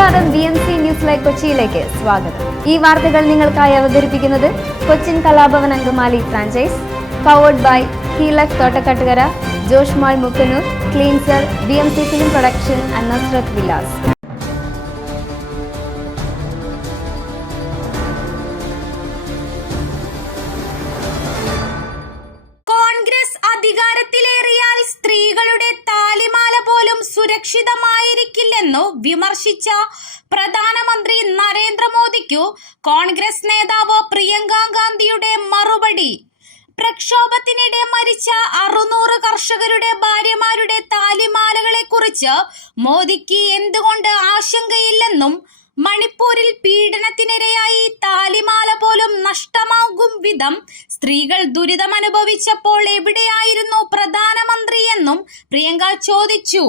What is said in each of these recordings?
നമസ്കാരം B M C news live കൊച്ചിയിലേക്ക് സ്വാഗതം. ഈ വാർത്തകൾ നിങ്ങൾക്കായി അവതരിപ്പിക്കുന്നത് Cochin Kalabhavan Angamaly franchise powered by ഹീലക് Thottakattukara ജോഷ്മാൾ Mukkanoor cleanser B M C film production and Vilas പ്രധാനമന്ത്രി നരേന്ദ്രമോദിക്കു കോൺഗ്രസ് നേതാവ് പ്രിയങ്ക ഗാന്ധിയുടെ മറുപടി. പ്രക്ഷോഭത്തിനിടെ മരിച്ച അറുന്നൂറ് കർഷകരുടെ ഭാര്യമാരുടെ താലിമാലകളെ കുറിച്ച് മോദിക്ക് എന്തുകൊണ്ട് ആശങ്കയില്ലെന്നും മണിപ്പൂരിൽ പീഡനത്തിനിരയായി താലിമാല പോലും നഷ്ടമാകും വിധം സ്ത്രീകൾ ദുരിതമനുഭവിച്ചപ്പോൾ എവിടെയായിരുന്നു പ്രധാനമന്ത്രിയെന്നും പ്രിയങ്ക ചോദിച്ചു.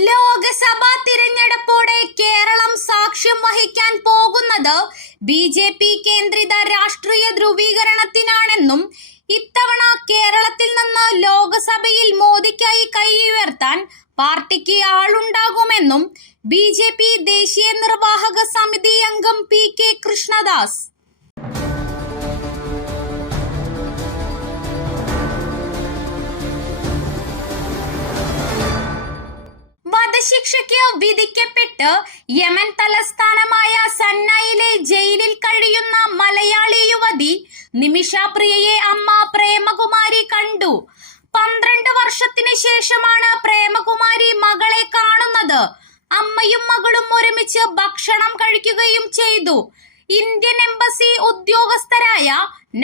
ലോക്സഭാ തിരഞ്ഞെടുപ്പോടെ കേരളം സാക്ഷ്യം വഹിക്കാൻ പോകുന്നത് ബി ജെ പി കേന്ദ്രിത രാഷ്ട്രീയ ധ്രുവീകരണത്തിനാണെന്നും ഇത്തവണ കേരളത്തിൽ നിന്ന് ലോക്സഭയിൽ മോദിക്കായി കൈ ഉയർത്താൻ പാർട്ടിക്ക് ആളുണ്ടാകുമെന്നും ബി ജെ പി ദേശീയ നിർവാഹക സമിതി അംഗം പി കെ കൃഷ്ണദാസ് വധശിക്ഷയ്ക്ക് വിധിക്കപ്പെട്ട് യമൻ തലസ്ഥാനമായ സന്നയിലെ ജയിലിൽ കഴിയുന്ന മലയാളി യുവതി നിമിഷ പ്രിയയെ അമ്മ പ്രേമകുമാരി കണ്ടു. പന്ത്രണ്ട് വർഷത്തിന് ശേഷമാണ് പ്രേമകുമാരി മകളെ കാണുന്നത്. അമ്മയും മകളും ഒരുമിച്ച് ഭക്ഷണം കഴിക്കുകയും ചെയ്തു. ഇന്ത്യൻ എംബസി ഉദ്യോഗസ്ഥരായ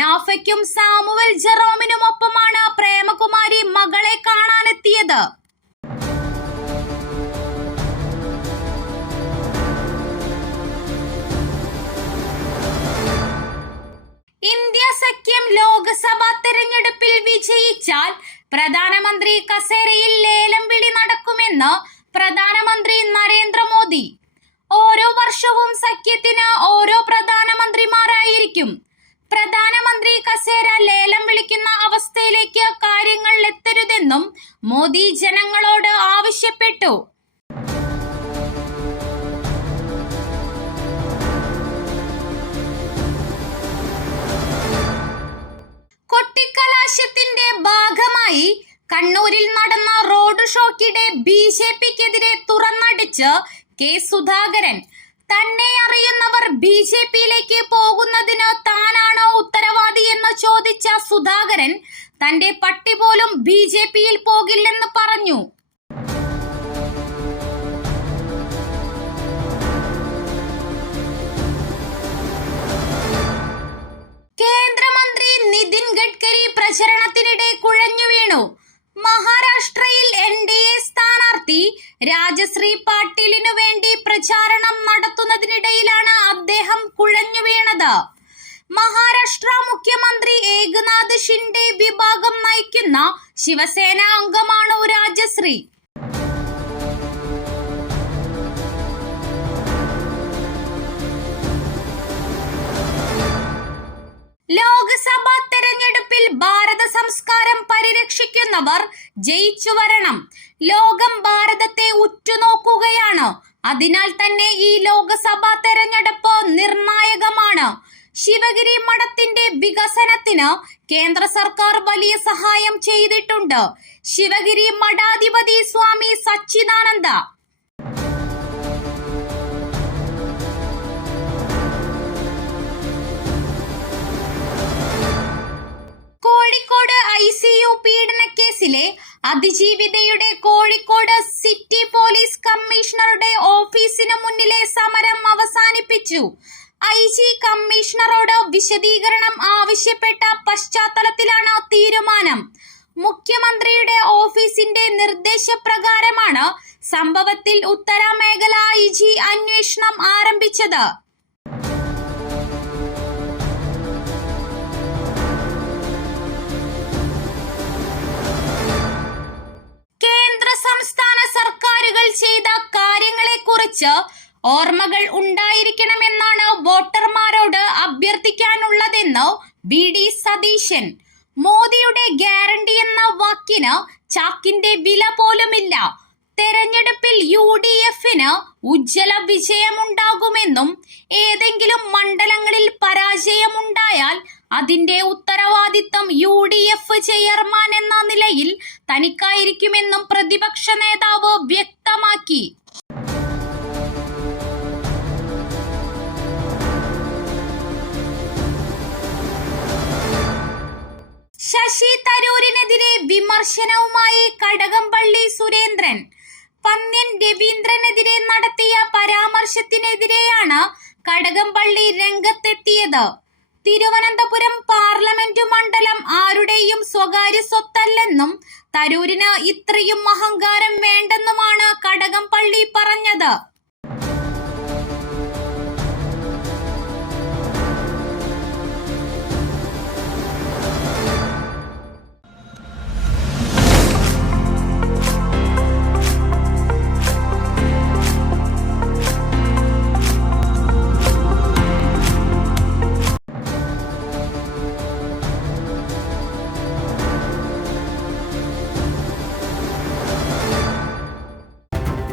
നാഫയ്ക്കും സാമുവൽ ജെറോമിനുമൊപ്പമാണ് പ്രേമകുമാരി മകളെ കാണാനെത്തിയത്. തെരഞ്ഞെടുപ്പിൽ വിജയിച്ചാൽ പ്രധാനമന്ത്രി കസേരയിൽ ലേലം വിളി നടക്കുമെന്ന് പ്രധാനമന്ത്രി നരേന്ദ്രമോദി. ഓരോ വർഷവും സഖ്യത്തിന് ഓരോ പ്രധാനമന്ത്രിമാരായിരിക്കും. പ്രധാനമന്ത്രി കസേര ലേലം വിളിക്കുന്ന അവസ്ഥയിലേക്ക് കാര്യങ്ങൾ എത്തരുതെന്നും മോദി ജനങ്ങളോട് ആവശ്യപ്പെട്ടു. കൊട്ടിക്കലാശത്തിന്റെ ഭാഗമായി കണ്ണൂരിൽ നടന്ന റോഡ് ഷോക്കിടെ ബി ജെ പിക്കെതിരെ തുറന്നടിച്ച് കെ സുധാകരൻ. തന്നെ അറിയുന്നവർ ബി ജെ പിയിലേക്ക് പോകുന്നതിന് താനാണോ ഉത്തരവാദി എന്ന് ചോദിച്ച സുധാകരൻ തന്റെ പട്ടി പോലും ബി ജെ പിയിൽ പോകില്ലെന്ന് പറഞ്ഞു. നടത്തുന്നതിനിടയിലാണ് അദ്ദേഹം കുഴഞ്ഞു വീണത്. മഹാരാഷ്ട്ര മുഖ്യമന്ത്രി ഏകനാഥ് ഷിൻഡെ വിഭാഗം നയിക്കുന്ന ശിവസേന അംഗമാണ് രാജശ്രീ. ലോക്സഭാ തെരഞ്ഞെടുപ്പിൽ ഭാരത സംസ്കാരം പരിരക്ഷിക്കുന്നവർ ജയിച്ചു വരണം. ലോകം ഭാരതത്തെ ഉറ്റുനോക്കുകയാണ്. അതിനാൽ തന്നെ ഈ ലോകസഭാ തെരഞ്ഞെടുപ്പ് നിർണായകമാണ്. ശിവഗിരി മഠത്തിന്റെ വികസനത്തിന് കേന്ദ്ര സർക്കാർ വലിയ സഹായം ചെയ്തിട്ടുണ്ട്. Sivagiri മഠാധിപതി Swami Sachidananda. Kozhikode I C U പീഡനക്കേസിലെ അതിജീവിതയുടെ കോഴിക്കോട് സിറ്റി പോലീസ് കമ്മീഷണറുടെ ഓഫീസിന് മുന്നിലെ സമരം അവസാനിപ്പിച്ചു. ഐ ജി കമ്മീഷണറോട് വിശദീകരണം ആവശ്യപ്പെട്ട പശ്ചാത്തലത്തിലാണ് തീരുമാനം. മുഖ്യമന്ത്രിയുടെ ഓഫീസിന്റെ നിർദ്ദേശപ്രകാരമാണ് സംഭവത്തിൽ ഉത്തര മേഖല ഐ ജി അന്വേഷണം ആരംഭിച്ചത്. സംസ്ഥാന സർക്കാരുകൾ ചെയ്ത കാര്യങ്ങളെക്കുറിച്ച് ഓർമ്മകൾ ഉണ്ടായിരിക്കണമെന്നാണ് വോട്ടർമാരോട് അഭ്യർത്ഥിക്കാനുള്ളതെന്ന് ബി ഡി സതീശൻ. മോദിയുടെ ഗ്യാരണ്ടി എന്ന വാക്കിന് ചാക്കിന്റെ വില പോലുമില്ല. തെരഞ്ഞെടുപ്പിൽ യു ഡി എഫിന് ഉജ്ജ്വല വിജയമുണ്ടാകുമെന്നും ഏതെങ്കിലും മണ്ഡലങ്ങളിൽ പരാജയമുണ്ടായാൽ അതിന്റെ ഉത്തരവാദിത്തം യു ഡി എഫ് ചെയർമാൻ എന്ന തനിക്കായിരിക്കുമെന്നും പ്രതിപക്ഷ നേതാവ് വ്യക്തമാക്കി. ശശി തരൂരിനെതിരെ വിമർശനവുമായി കടകംപള്ളി സുരേന്ദ്രൻ. പന്ന്യൻ രവീന്ദ്രനെതിരെ നടത്തിയ പരാമർശത്തിനെതിരെയാണ് കടകംപള്ളി രംഗത്തെത്തിയത്. തിരുവനന്തപുരം പാർലമെന്റ് മണ്ഡലം ആരുടെയും സ്വകാര്യ സ്വത്തല്ലെന്നും തരൂരിന് ഇത്രയും അഹങ്കാരം വേണ്ടെന്നുമാണ് കടകംപള്ളി പറഞ്ഞത്.